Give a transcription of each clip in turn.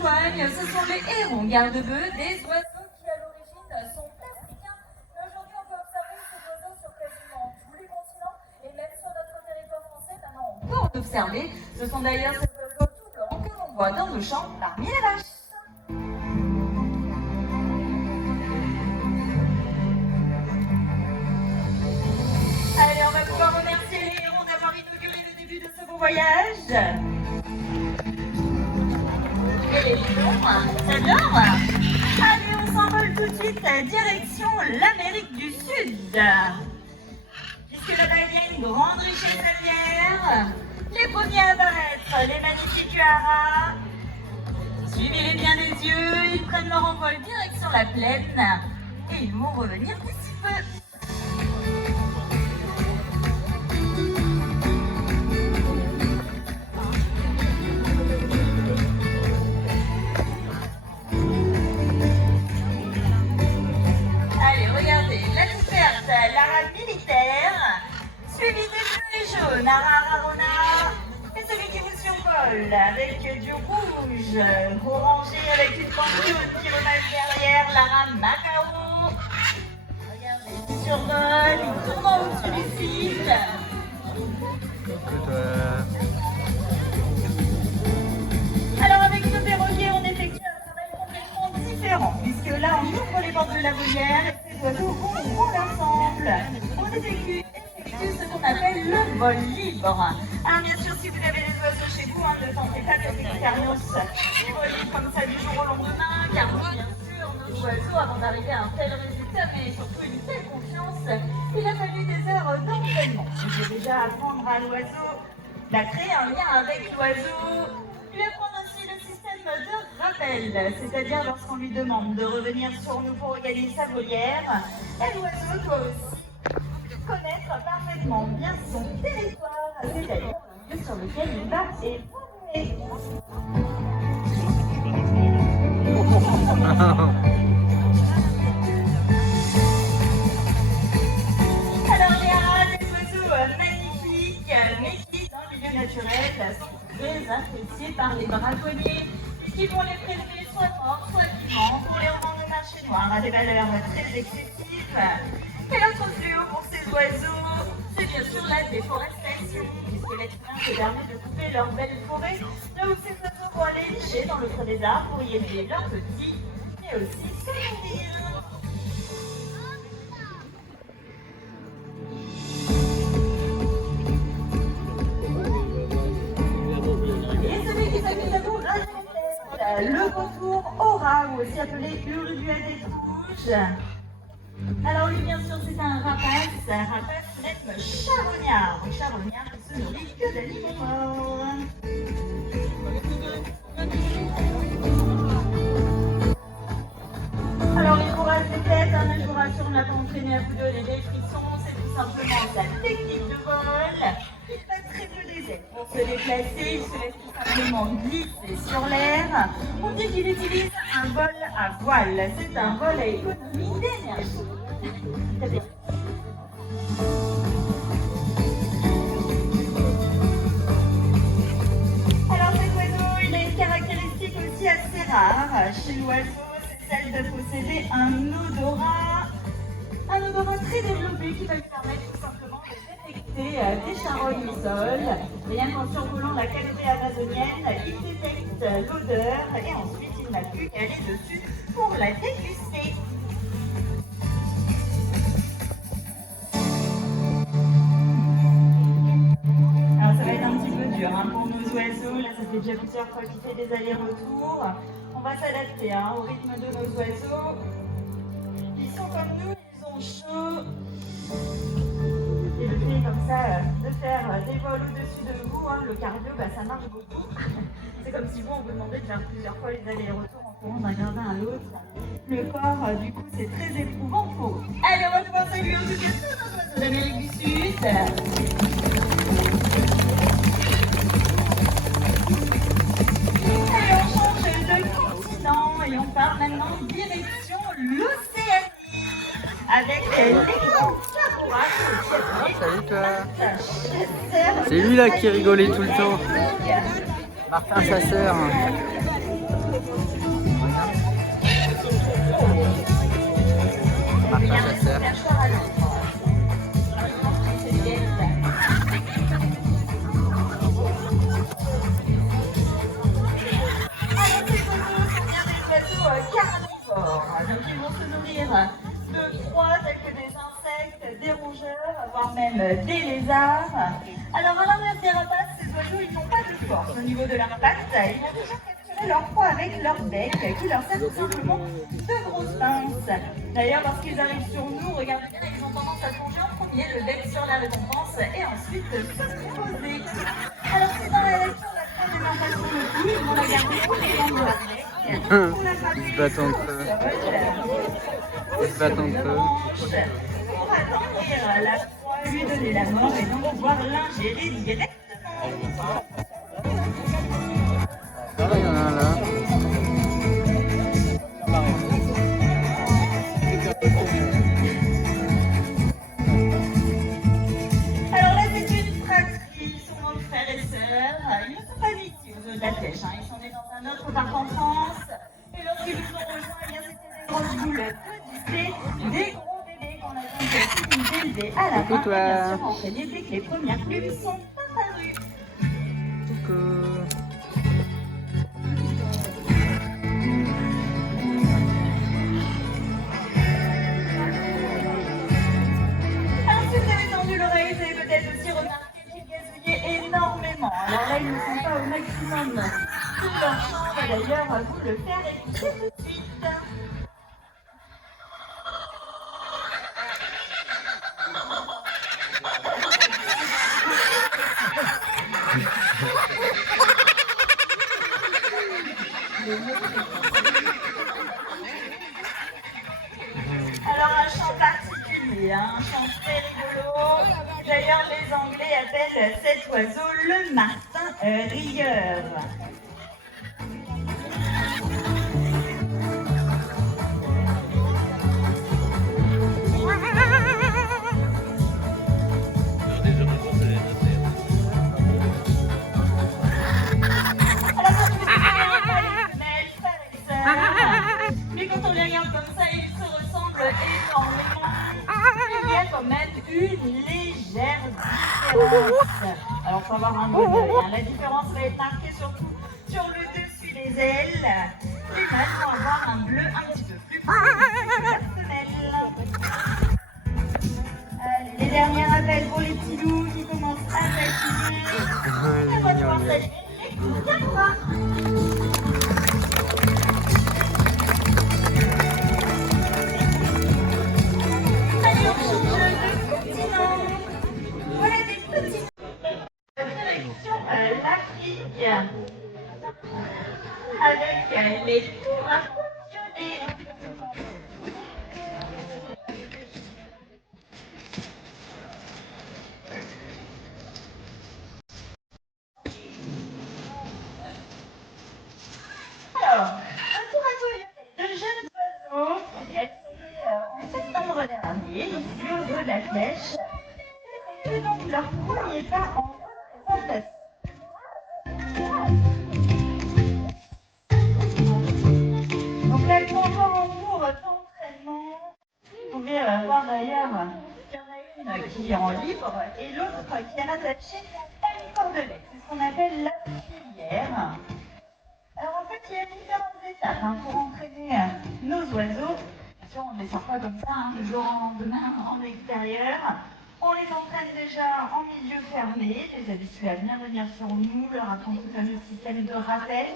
rejoignent, ce sont les hérons garde-bœufs, des oiseaux qui à l'origine sont africains. Mais aujourd'hui, on peut observer ces oiseaux sur quasiment tous les continents et même sur notre territoire français. Maintenant, on peut en observer. Ce sont d'ailleurs ces oiseaux tout blancs que l'on voit dans nos champs parmi les vaches. Allez, on va pouvoir remercier les hérons d'avoir inauguré le début de ce beau voyage. Et les lions, j'adore. Allez, on s'envole tout de suite direction l'Amérique du Sud. Puisque là-bas, il y a une grande richesse aviaire. Les premiers à apparaître, les magnifiques haras. Suivez-les bien des yeux, ils prennent leur envol direction la plaine. Et ils vont revenir d'ici peu. L'arabe militaire, suivi des bleus et jaunes, Arararona, et celui qui vous survole avec du rouge, orangé avec une bande jaune qui repasse derrière, l'arabe Macao. Regardez, il survole, il tourne en au-dessus du ciel. Alors avec ce perroquet, on effectue un travail complètement différent, puisque là on ouvre les portes de la volière et ces oiseaux vont ensemble. On effectue ce qu'on appelle le vol libre. Alors bien sûr, si vous avez des oiseaux chez vous, ne tentez pas cette expérience du vol libre comme ça du jour au lendemain, car bien sûr, nos oiseaux, avant d'arriver à un tel résultat, mais surtout une telle confiance, il a fallu des heures d'entraînement. Il faut déjà apprendre à l'oiseau, créer un lien avec l'oiseau, lui apprendre aussi le système de rappel, c'est-à-dire lorsqu'on lui demande de revenir sur nous pour regagner sa volière, et l'oiseau doit aussi connaître parfaitement bien son territoire, c'est-à-dire le lieu sur lequel il va évoluer. Alors les haras, des oiseaux magnifiques, mais qui dans le milieu naturel sont très appréciés par les braconniers, qui vont les prélever soit morts, soit vivants, pour les revendre au marché noir à des valeurs très excessives. Et l'autre fléau pour ces oiseaux, c'est bien sûr la déforestation, puisque l'être humain se permet de couper leurs belles forêts, là où ces oiseaux vont aller nicher dans le creux des arbres pour y élever leurs petits, mais aussi se nourrir. Et celui qui s'amuse à vous raconter, le vautour aura, ou aussi appelé Uruguay des Touches. Alors lui, bien sûr, c'est un rapace rythme charognard. Un charognard qui se nourrit que d'animaux morts. Alors il courage des têtes, je vous rassure, on n'a pas entraîné à vous donner des frissons, c'est tout simplement sa technique de vol. Il fait très peu des ailes pour se déplacer, il se laisse tout simplement glisser sur l'air. On dit qu'il utilise un vol à voile, c'est un vol à économie d'énergie. Alors cet oiseau, il a une caractéristique aussi assez rare chez l'oiseau, c'est celle de posséder un odorat très développé qui va lui permettre tout simplement de détecter des charognes au sol. Rien qu'en survolant la canopée amazonienne, il détecte l'odeur et ensuite il n'a plus qu'à aller dessus pour la déguster. Alors ça va être un petit peu dur pour nos oiseaux, là ça fait déjà plusieurs fois qu'il fait des allers-retours. On va s'adapter au rythme de nos oiseaux. Ils sont comme nous, ils ont chaud. Et le fait comme ça de faire des vols au-dessus de vous, le cardio, ça marche beaucoup. C'est comme si vous, on vous demandait de faire plusieurs fois les allers-retours en courant d'un jardin à l'autre. Le corps, du coup, c'est très éprouvant pour eux. Allez, on va pouvoir saluer en tout cas tous nos oiseaux d'Amérique du Sud. Allez, on change de continent et on part maintenant direction l'Océanie. Avec les Salut toi. C'est lui là qui rigolait tout le temps. Martin, sa sœur. nourrir de proies telles que des insectes, des rongeurs, voire même des lézards. Alors à l'inverse des rapaces, ces oiseaux ils n'ont pas de force au niveau de leur patte, ils vont toujours capturer leur proie avec leur bec qui leur sert tout simplement de grosses pinces. D'ailleurs lorsqu'ils arrivent sur nous, regardez bien, ils ont tendance à plonger en premier le bec sur la récompense et ensuite se poser. Alors si dans la lecture la troisième impression le coup, ils vont la garder pour les jambes de la bec. Pour la frapper Bâton de au feu. sol, Bâton de sur feu. une branche, pour attendrir la proie, lui donner la mort et donc pouvoir l'ingérer directement. Ah, il y en a un là. Alors là, c'est une fratrie, ils sont nos frères et sœurs. Ils ne sont pas ici aux eaux de la Flèche, ils sont nés dans un autre parc en France. Et lorsqu'ils nous ont rejoints, eh bien, c'était des grosses boules petitées, des gros bébés qu'on a donc fini d'élever à la main. Coucou, Et bien toi. sûr, entraînés dès que les premières plumes sont apparues. Coucou. Alors si vous avez tendu l'oreille, vous avez peut-être aussi remarqué qu'ils gazouillaient énormément. Alors là, ils ne sont pas au maximum de leur chant. On va d'ailleurs vous le faire écouter tout de suite. Alors un chant particulier, un chant très rigolo. D'ailleurs les Anglais appellent cet oiseau le martin rieur. Alors comme vous savez, pas les femelles, frères et sœurs. Mais quand on les regarde comme ça, ils se ressemblent énormément. Il y a quand même une légère différence. Alors, faut avoir un bon œil, hein. La différence va être marquée surtout sur le dessus des ailes. Les mâles vont avoir un bleu un petit peu plus foncé que la femelle. Allez, les derniers appels pour les petits loups qui commencent à fatiguer. On va pouvoir saluer les petits capras. Allez, on change de continent. Voilà des petites direction l'Afrique avec les tours fonctionner. Alors, un tour à tous de jeunes oiseaux réalisés en septembre dernier, ici au dos de la Flèche. C'est donc leur premier pas en représentation. Donc là, ils sont encore en cours d'entraînement. Vous pouvez voir d'ailleurs, il y en a une qui est en libre et l'autre qui est rattachée à une cordelette. C'est ce qu'on appelle la filière. Alors en fait, il y a différentes étapes pour entraîner nos oiseaux. Bien sûr, on ne les sort pas comme ça, du jour au lendemain en extérieur. On les entraîne déjà en milieu fermé, les habitués à bien venir sur nous, leur apprendre tout un système de rappel.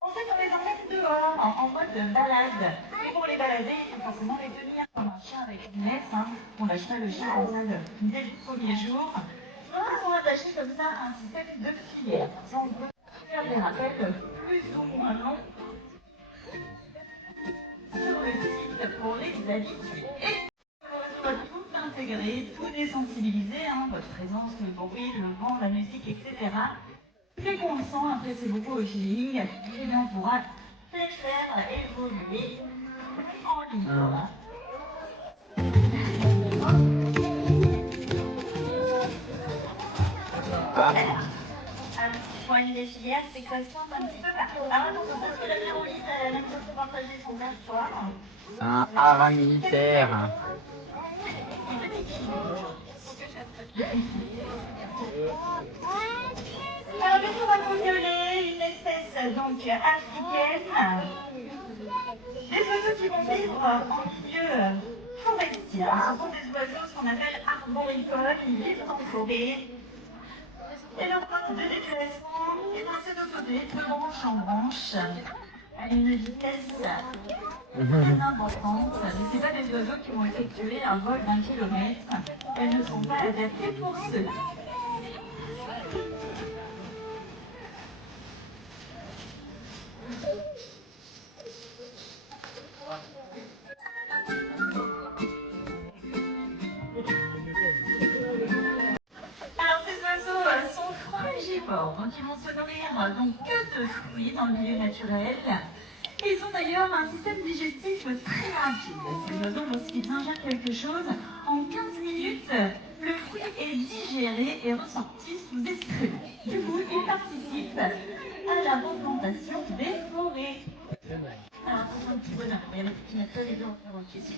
Ensuite, on les emmène dehors, en mode balade. Et pour les balader, il faut forcément les tenir comme un chien avec une laisse. On lâche pas le chien comme ça dès le premier jour. Donc, ils sont attachés comme ça à un système de filière. Ça, on peut faire des rappels plus ou moins longs sur le site pour les habitués. Et on va tout intégrer, tout désensibiliser, votre présence, le bruit, le vent, la musique, etc. Dès qu'on le sent, après c'est beaucoup au feeling, et bien on pourra les faire évoluer en libre. Voilà. Un petit point de filière, c'est que ça se forme un petit peu partout. Alors attention, parce que la pyrolite, elle aime beaucoup partager son perchoir. C'est un haras militaire. Alors, le tour à violet, une espèce donc africaine. Des oiseaux qui vont vivre en milieu forestier. Ce sont des oiseaux ce qu'on appelle arboricoles, ils vivent en forêt. Et leur mode de déplacement est assez d'autonomie de branche en branche, à une vitesse très importante. Ce n'est pas des oiseaux qui vont effectuer un vol d'1 kilomètre. Elles ne sont pas adaptées pour cela. Alors ces oiseaux sont frugivores, donc ils vont se nourrir donc que de fruits dans le milieu naturel. Ils ont d'ailleurs un système digestif très rapide. Ces oiseaux, lorsqu'ils ingèrent quelque chose, en 15 minutes, le fruit est digéré et ressorti sous excrément. Du coup, ils participent à la replantation des forêts. Alors, attention, un petit bonheur. Il y a le petit matin, les gens vont faire ici.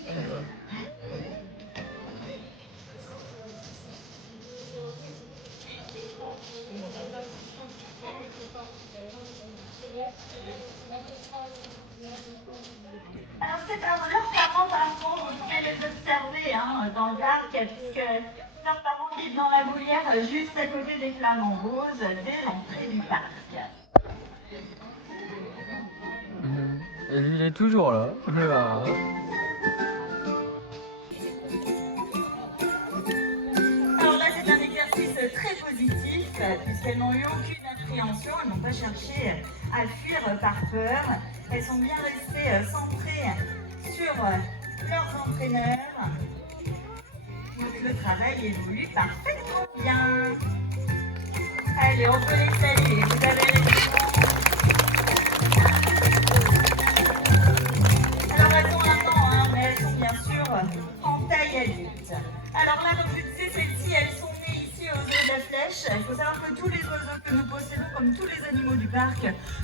Alors c'est leurs parents, par contre, vous pouvez les observer dans le parc, puisque leurs parents vivent dans la volière juste à côté des flamants roses, dès l'entrée du parc. Et lui, il est toujours là. Voilà. Alors là, c'est un exercice très positif, puisqu'elles n'ont eu aucune appréhension, elles n'ont pas cherché à fuir par peur. Elles sont bien restées centrées sur leurs entraîneurs. Donc le travail évolue parfaitement bien. Allez, on peut les saluer, vous avez raison. Alors elles ont un temps, mais elles sont bien sûr en taille adulte. Alors là, comme je disais, celles-ci, elles sont nées ici au zoo de la Flèche. Il faut savoir que tous les oiseaux que nous possédons, comme tous les animaux du parc,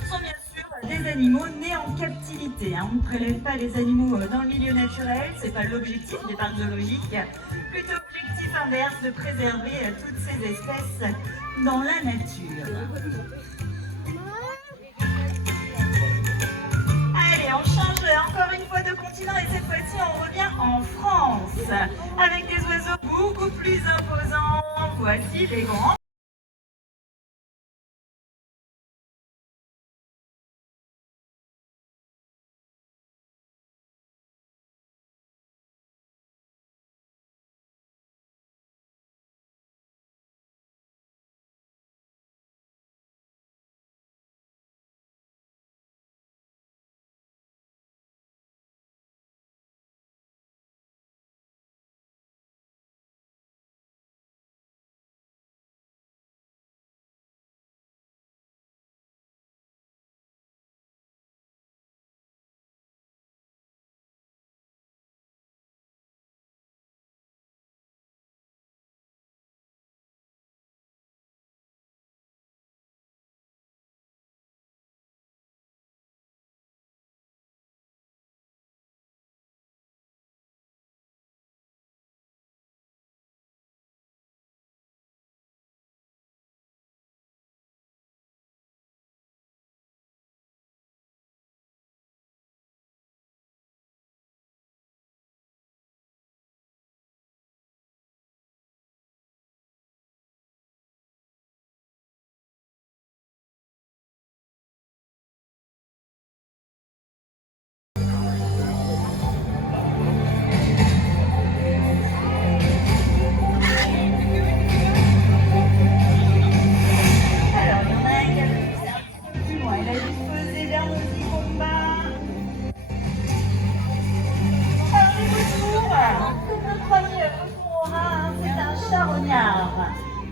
sont bien sûr des animaux nés en captivité. On ne prélève pas les animaux dans le milieu naturel, c'est pas l'objectif des parcs zoologiques. Plutôt objectif inverse de préserver toutes ces espèces dans la nature. Allez, on change encore une fois de continent et cette fois-ci on revient en France avec des oiseaux beaucoup plus imposants. Voici les grands.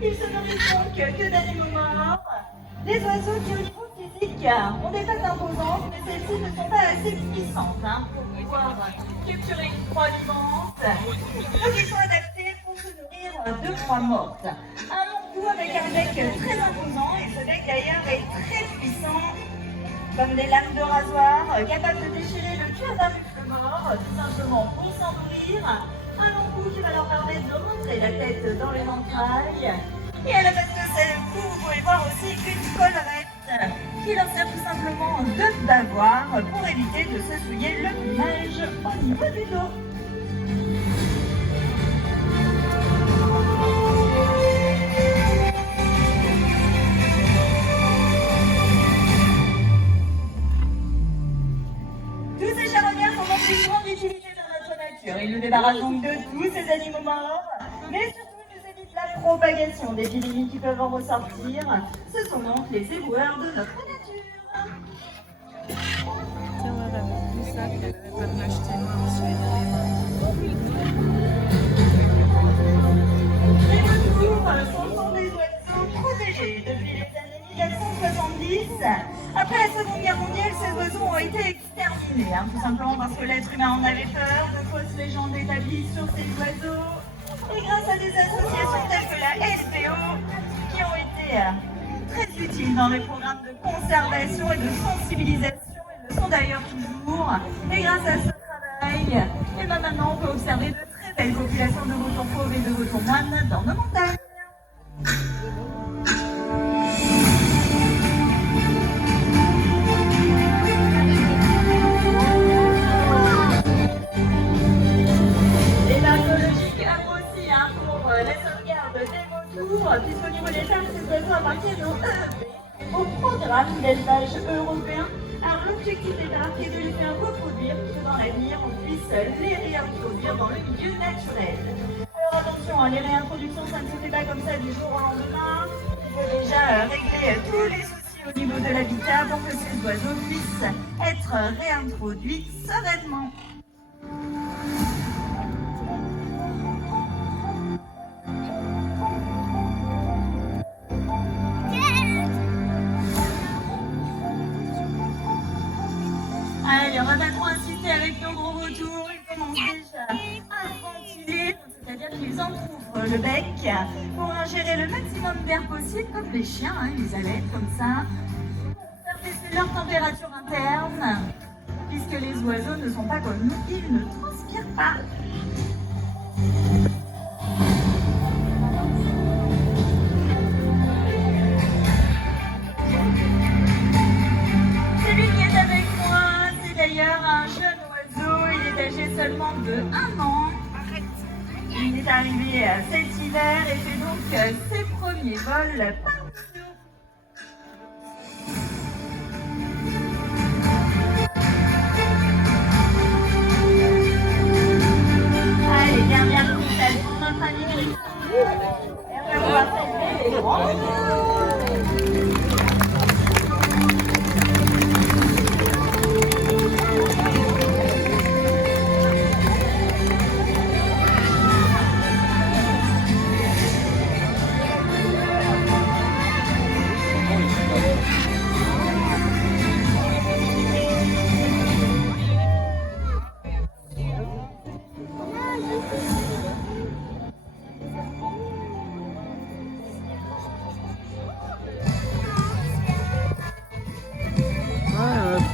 Ils se nourrissent donc que d'animaux morts, des oiseaux qui au niveau physique ont des pattes imposantes, mais celles-ci ne sont pas assez puissantes pour pouvoir capturer une proie vivante. Donc ils sont adaptés pour se nourrir de proies mortes. Un long cou avec un bec très imposant, et ce bec d'ailleurs est très puissant, comme des lames de rasoir, capables de déchirer le cuir d'un muscle mort, tout simplement pour s'en nourrir. Un long cou qui va leur permettre de rentrer la tête dans les entrailles. Et à la base de ce cou, vous pouvez voir aussi qu'une collerette qui leur sert tout simplement de bavoir pour éviter de se souiller le plumage au niveau du dos. Tous ces charognards sont donc plus souvent utilisés dans notre nature. Ils nous débarrassent donc de tous ces animaux morts, mais surtout ils nous évitent la propagation d'épidémies qui peuvent en ressortir. Ce sont donc les éboueurs de notre nature. Les vautours sont des oiseaux protégés depuis les années 1970. Après la Seconde Guerre mondiale, ces oiseaux ont été exterminés, tout simplement parce que l'être humain en avait peur, de fausses légendes établies sur ces oiseaux. Et grâce à des associations telles que la SPO, qui ont été très utiles dans les programmes de conservation et de sensibilisation, et le sont d'ailleurs toujours. Et grâce à ce travail, et maintenant on peut observer de très belles populations de vautours fauves et de vautours moines dans nos montagnes. La sauvegarde des vautours, puisqu'au niveau des terres, ces oiseaux appartiennent au programme d'élevage européen. Alors l'objectif est de les faire reproduire, pour que dans l'avenir, on puisse les réintroduire dans le milieu naturel. Alors attention, les réintroductions, ça ne se fait pas comme ça du jour au lendemain. Il faut déjà régler tous les soucis au niveau de l'habitat pour que ces oiseaux puissent être réintroduits sereinement. Allez, on va pas trop insister avec nos gros vautours, ils commencent déjà à ventiler, c'est-à-dire qu'ils entrouvent le bec pour ingérer le maximum d'air possible, comme les chiens, ils allaitent comme ça, pour faire baisser leur température interne, puisque les oiseaux ne sont pas comme nous, ils ne transpirent pas. D'ailleurs, un jeune oiseau, il est âgé seulement de 1 an. Il est arrivé cet hiver et fait donc ses premiers vols par moto. Allez, dernière couche pour notre ami Christophe. Et on va pouvoir saluer les grands.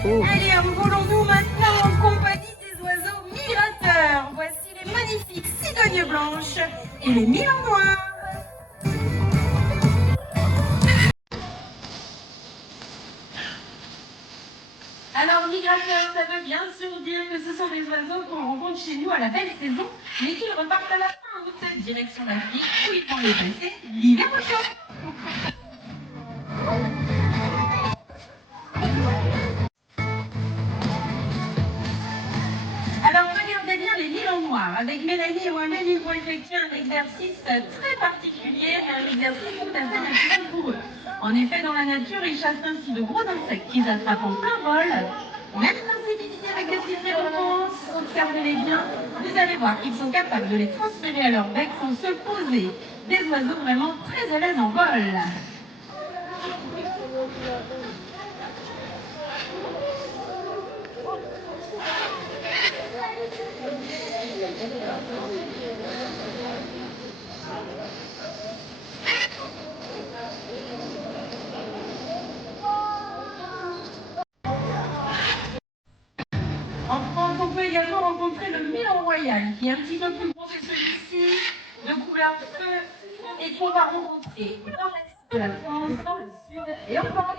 Allez, envolons-nous maintenant en compagnie des oiseaux migrateurs. Voici les magnifiques cigognes blanches et les milans noirs. Alors, migrateurs, ça veut bien sûr dire que ce sont des oiseaux qu'on rencontre chez nous à la belle saison, mais qu'ils repartent à la fin août, direction l'Afrique, où ils vont les passer l'hiver au chaud. Alors regardez bien les milans noirs. Avec Mélanie et moi-même, ils vont effectuer un exercice très particulier, un exercice tout à fait naturel pour eux. En effet, dans la nature, ils chassent ainsi de gros insectes qu'ils attrapent en plein vol. Même sensibilité avec des petites récompenses, observez-les bien. Vous allez voir qu'ils sont capables de les transférer à leur bec sans se poser. Des oiseaux vraiment très à l'aise en vol. En France, on peut également rencontrer le milan royal, qui est un petit peu plus gros que celui-ci, de couleur feu, et qu'on va rencontrer dans la La France, dans le sud, et on commence.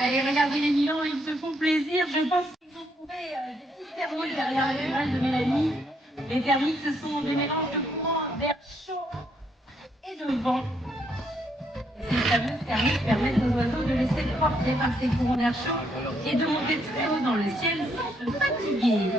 Allez, regardez les Milans, ils se font plaisir. Je pense qu'ils ont trouvé des petites thermiques derrière la murale de Mélanie. Les thermiques, ce sont des mélanges de courants d'air chaud et de vent. Ces fameuses thermiques permettent aux oiseaux de laisser porter par ces courants d'air chaud et de monter très haut dans le ciel sans se fatiguer.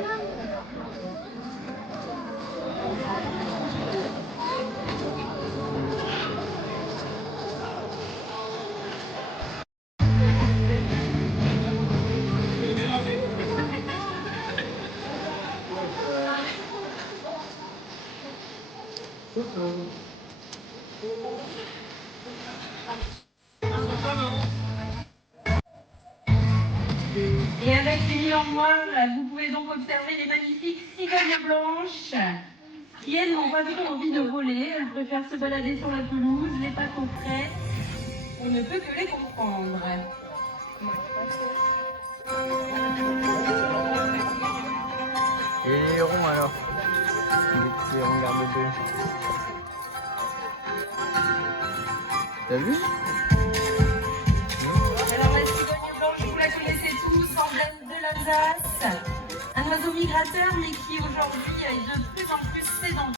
Et avec ces mille en noir, vous pouvez donc observer les magnifiques cigognes blanches qui, elles, n'ont pas trop envie de voler. Elles préfèrent se balader sur la pelouse, les pattes au frais. On ne peut que les comprendre. Et les ronds alors? Les petits ronds gardés. T'as vu? Alors la cigogne blanche, vous la connaissez tous, emblème de l'Alsace. Un oiseau migrateur, mais qui aujourd'hui est de plus en plus sédentaire.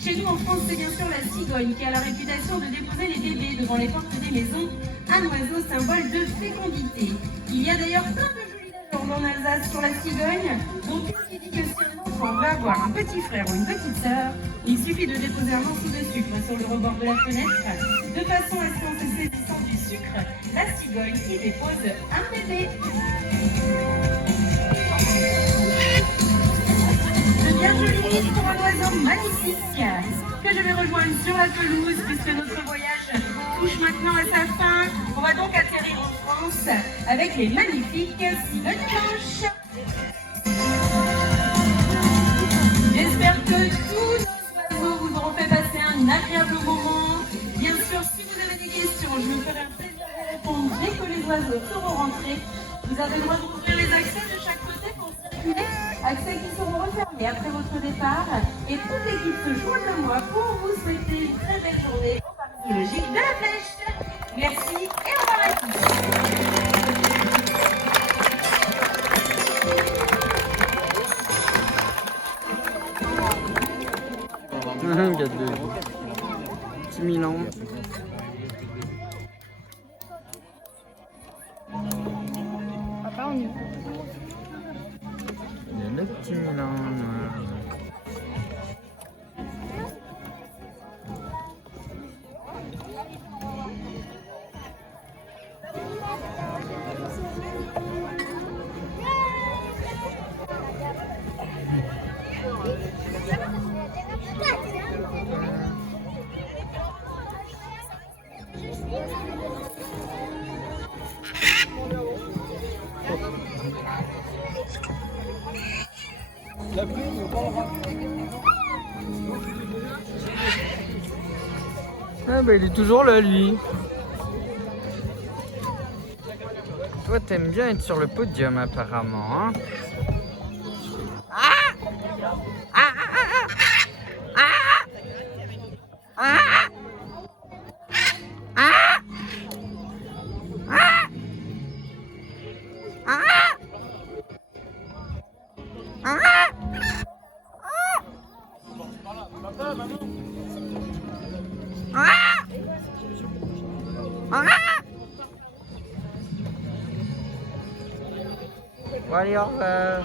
Chez nous en France, c'est bien sûr la cigogne qui a la réputation de déposer les bébés devant les portes des maisons, un oiseau symbole de fécondité. Il y a d'ailleurs plein de jolies légendes en Alsace sur la cigogne, dont une qui dit que si un enfant veut avoir un petit frère ou une petite sœur, il suffit de déposer un morceau de sucre sur le rebord de la fenêtre, de façon à ce qu'en se saisissant du sucre, la cigogne y dépose un bébé. Bien joli pour un oiseau magnifique que je vais rejoindre sur la pelouse puisque notre voyage touche maintenant à sa fin. On va donc atterrir en France avec les magnifiques cigognes blanches. J'espère que tous nos oiseaux vous auront fait passer un agréable moment. Bien sûr, si vous avez des questions, je me ferai un plaisir de répondre dès que les oiseaux seront rentrés. Vous avez le droit d'ouvrir les accès de chaque côté pour circuler. Accès qui seront refermés après votre départ. Et toute l'équipe se joint de moi pour vous souhaiter une très belle journée au parc zoologique de la Flèche. Merci et au revoir à Il y a deux. Petit Milan. Papa, on y va. Ah bah il est toujours là lui. Toi t'aimes bien être sur le podium apparemment hein. Bon allez au revoir.